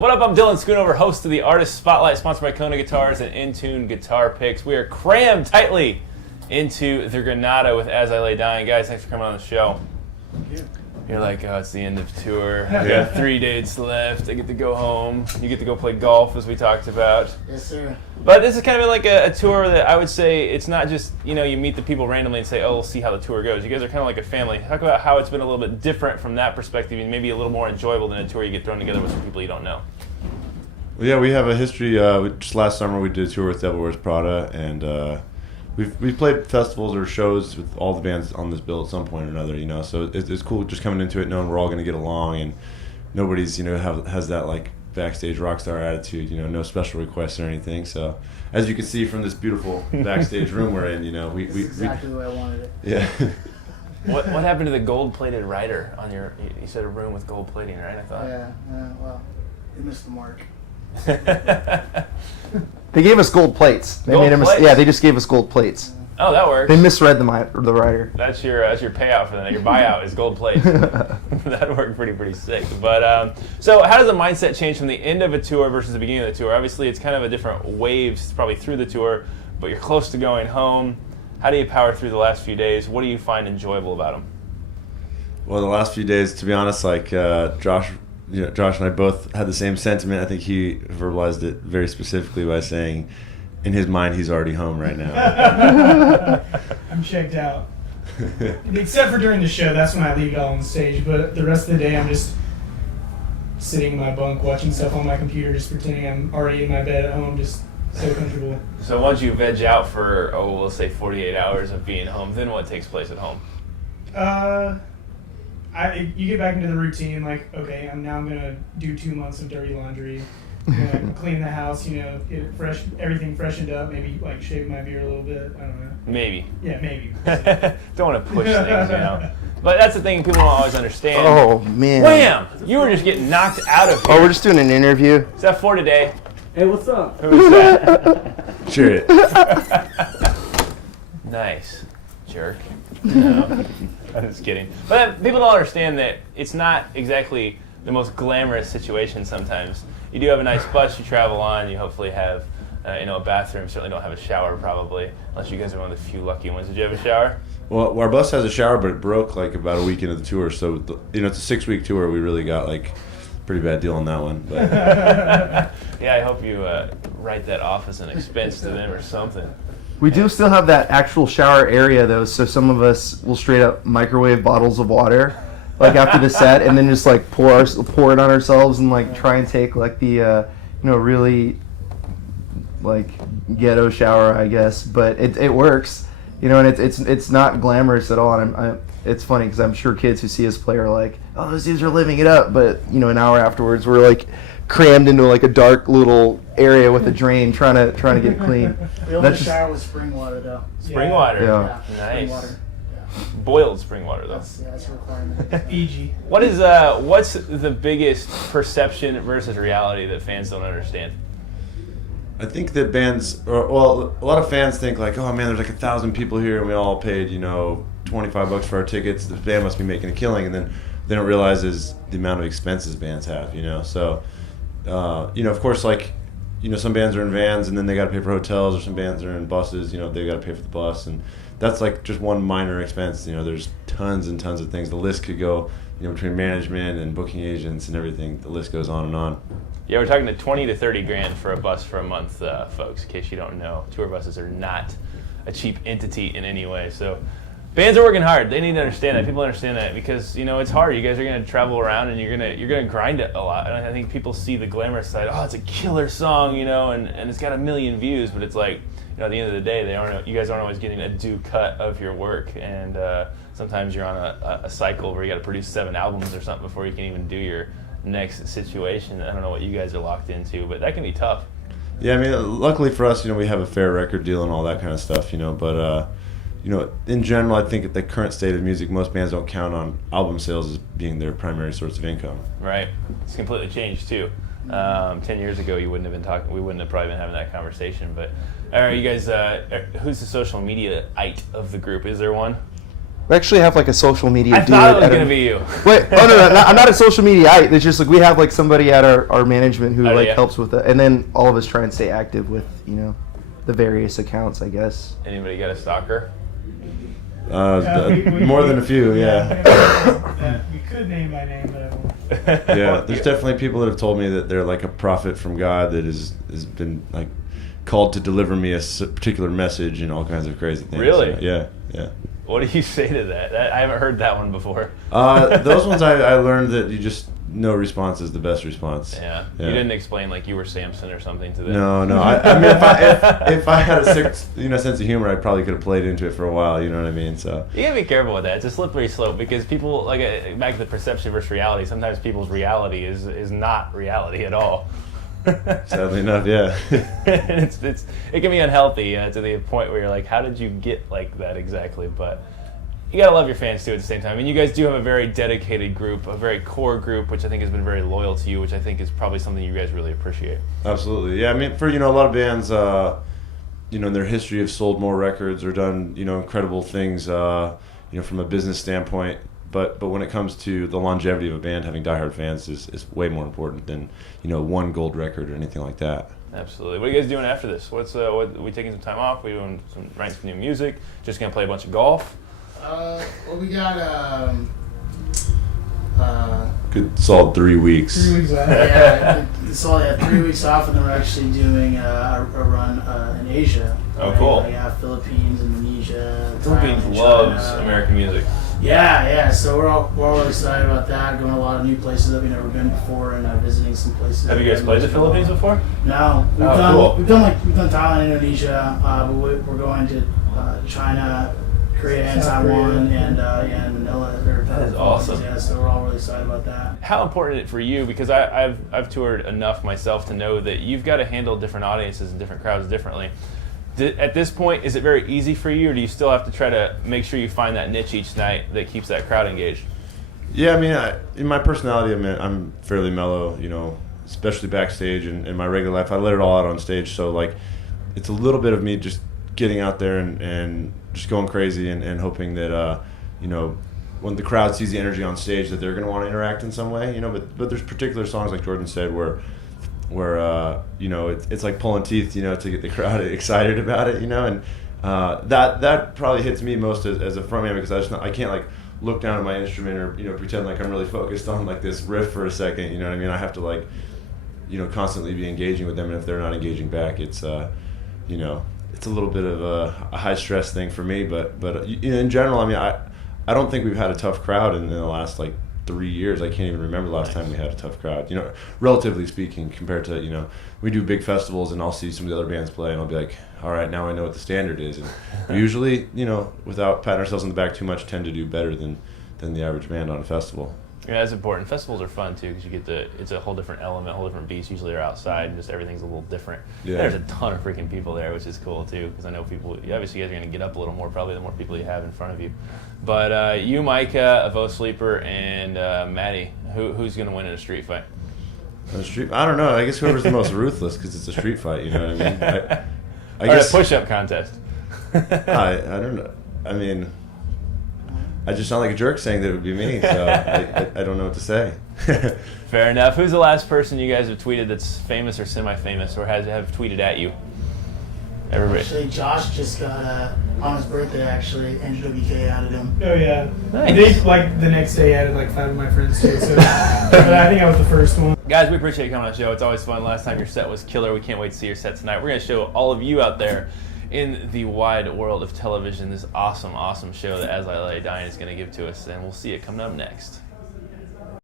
What up, I'm Dylan Schoonover, host of the Artist Spotlight, sponsored by Kona Guitars and In-Tune Guitar Picks. We are crammed tightly into the Granada with As I Lay Dying. Guys, thanks for coming on the show. Thank you. You're like, oh, it's the end of tour. We got 3 dates left. I get to go home. You get to go play golf, as we talked about. Yes, sir. But this is kind of like a tour that I would say it's not just, you meet the people randomly and say, oh, we'll see how the tour goes. You guys are kind of like a family. Talk about how it's been a little bit different from that perspective and maybe a little more enjoyable than a tour you get thrown together with some people you don't know. Well, yeah, we have a history. Just last summer we did a tour with Devil Wears Prada, and we've played festivals or shows with all the bands on this bill at some point or another. So it's cool just coming into it knowing we're all going to get along, and nobody's has that like backstage rock star attitude. No special requests or anything. So as you can see from this beautiful backstage room we're in, we exactly the way I wanted it. Yeah. What happened to the gold-plated rider on your? You said a room with gold plating, right? I thought. Yeah. Well, it missed the mark. They gave us gold plates. They Gold plates? Yeah, they just gave us gold plates. Oh, that works. They misread the rider. That's your payout for that. Your buyout is gold plates. That worked pretty sick. But so how does the mindset change from the end of a tour versus the beginning of the tour? Obviously, it's kind of a different waves probably through the tour, but you're close to going home. How do you power through the last few days? What do you find enjoyable about them? Well, the last few days, to be honest, like Josh and I both had the same sentiment. I think he verbalized it very specifically by saying, in his mind, he's already home right now. I'm checked out. Except for during the show, that's when I leave it all on stage. But the rest of the day, I'm just sitting in my bunk, watching stuff on my computer, just pretending I'm already in my bed at home, just so comfortable. So once you veg out for, we'll say 48 hours of being home, then what takes place at home? You get back into the routine, like, okay, I'm gonna do 2 months of dirty laundry, clean the house, get everything freshened up, maybe like shave my beard a little bit. I don't know. Maybe. Yeah, maybe. Don't want to push things, But that's the thing people don't always understand. Oh, man. Wham! You were just getting knocked out of here. Oh, we're just doing an interview. Is that for today? Hey, what's up? Who's that? Cheer it. Nice. Jerk. No, I'm just kidding. But people don't understand that it's not exactly the most glamorous situation sometimes. You do have a nice bus you travel on. You hopefully have a bathroom. Certainly don't have a shower probably, unless you guys are one of the few lucky ones. Did you have a shower? Well, our bus has a shower, but it broke like about a week into the tour. So, it's a 6-week tour. We really got like a pretty bad deal on that one. But. Yeah, I hope you write that off as an expense to them or something. We do still have that actual shower area, though, so some of us will straight up microwave bottles of water, like after the set, and then just like pour it on ourselves and like try and take like the really like ghetto shower, I guess. But it works, and it's not glamorous at all. And it's funny because I'm sure kids who see us play are like, oh, those dudes are living it up. But an hour afterwards, we're like crammed into like a dark little area with a drain trying to get clean. We only shower with spring water, though. Spring water. Yeah. Nice. Spring water. Yeah. Boiled spring water, though. That's a requirement. EG. What's the biggest perception versus reality that fans don't understand? I think that bands, a lot of fans think like, oh man, there's like 1,000 people here and we all paid, $25 for our tickets. The band must be making a killing, and then they don't realize is the amount of expenses bands have, So, of course, like, some bands are in vans and then they got to pay for hotels, or some bands are in buses, they got to pay for the bus, and that's like just one minor expense. There's tons and tons of things. The list could go, between management and booking agents and everything. The list goes on and on. Yeah, we're talking to 20 to 30 grand for a bus for a month, folks. In case you don't know, tour buses are not a cheap entity in any way. So bands are working hard. They need to understand that. People understand that because it's hard. You guys are going to travel around and you're gonna grind it a lot. And I think people see the glamorous side. Oh, it's a killer song, and it's got 1 million views. But it's like, at the end of the day, you guys aren't always getting a due cut of your work. And sometimes you're on a cycle where you got to produce 7 albums or something before you can even do your next situation. I don't know what you guys are locked into, but that can be tough. Yeah, I mean, luckily for us, we have a fair record deal and all that kind of stuff, but. In general, I think at the current state of music, most bands don't count on album sales as being their primary source of income. Right. It's completely changed too. 10 years ago, we wouldn't have probably been having that conversation. But are you guys? Who's the social media-ite of the group? Is there one? We actually have like a social media I dude. thought it was going to be you. Wait, no, I'm not a social media. It's just like we have like somebody at our management who like helps with it, and then all of us try and stay active with the various accounts, I guess. Anybody got a stalker? More than a few, yeah. We could name by name, but I won't. Yeah, there's definitely people that have told me that they're like a prophet from God that has been like called to deliver me a particular message and all kinds of crazy things. Really? So, yeah. What do you say to that? I haven't heard that one before. Those ones I learned that you just no response is the best response. Yeah. You didn't explain like you were Samson or something to them. No. I mean, if I had a sense of humor, I probably could have played into it for a while. You know what I mean? So you gotta be careful with that. It's a slippery slope because people back to the perception versus reality. Sometimes people's reality is not reality at all. Sadly enough, yeah. And it can be unhealthy to the point where you're like, how did you get like that exactly? But you gotta love your fans too at the same time. I mean, you guys do have a very dedicated group, a very core group, which I think has been very loyal to you, which I think is probably something you guys really appreciate. Absolutely, yeah. I mean, for a lot of bands, in their history have sold more records or done incredible things, from a business standpoint. But when it comes to the longevity of a band, having diehard fans is way more important than one gold record or anything like that. Absolutely. What are you guys doing after this? What are we taking some time off? Are we doing writing some new music? Just gonna play a bunch of golf? Well, we got Good solid 3 weeks. 3 weeks out. yeah, so 3 weeks off, and then we're actually doing a run in Asia. Oh, cool. Yeah, Philippines, Indonesia. Philippines Thailand, loves China. American music. Yeah. So we're all really excited about that. Going to a lot of new places that we've never been before, and visiting some places. Have you guys played the Philippines before? No, we've Cool. done Thailand, Indonesia, but we're going to China, Korea, and South Taiwan, Korea. and Manila. That is awesome. Yeah, so we're all really excited about that. How important is it for you? Because I've toured enough myself to know that you've got to handle different audiences and different crowds differently. At this point, is it very easy for you, or do you still have to try to make sure you find that niche each night that keeps that crowd engaged? Yeah, I mean, in my personality, I'm fairly mellow, especially backstage and in my regular life. I let it all out on stage, so like, it's a little bit of me just getting out there and just going crazy and hoping that when the crowd sees the energy on stage that they're going to want to interact in some way, but there's particular songs like Jordan said where it's like pulling teeth, to get the crowd excited about it, and that probably hits me most as a frontman because I can't like look down at my instrument or pretend like I'm really focused on like this riff for a second, you know what I mean? I have to like constantly be engaging with them, and if they're not engaging back, it's it's a little bit of a high stress thing for me, but in general, I mean, I don't think we've had a tough crowd in the last like 3 years. I can't even remember the last time we had a tough crowd, relatively speaking, compared to, we do big festivals and I'll see some of the other bands play and I'll be like, all right, now I know what the standard is. And we usually, without patting ourselves on the back too much, tend to do better than the average band on a festival. Yeah, that's important. Festivals are fun too because you get it's a whole different element, a whole different beast. Usually they're outside and just everything's a little different. Yeah. There's a ton of freaking people there, which is cool too because I know people, obviously you guys are going to get up a little more probably the more people you have in front of you. But you, Micah, Avo Sleeper, and Maddie, who's going to win in a street fight? I don't know. I guess whoever's the most ruthless because it's a street fight, you know what I mean? I guess a push-up contest. I don't know. I mean, I just sound like a jerk saying that it would be me, so I don't know what to say. Fair enough. Who's the last person you guys have tweeted that's famous or semi-famous or have tweeted at you? Everybody. Actually, Josh just got on his birthday. Actually, NWK added him. Oh yeah. Nice. I think like the next day I added like 5 of my friends too. So, but I think I was the first one. Guys, we appreciate you coming on the show. It's always fun. Last time your set was killer. We can't wait to see your set tonight. We're going to show all of you out there in the wide world of television this awesome, awesome show that As I Lay Dying is going to give to us, and we'll see it coming up next.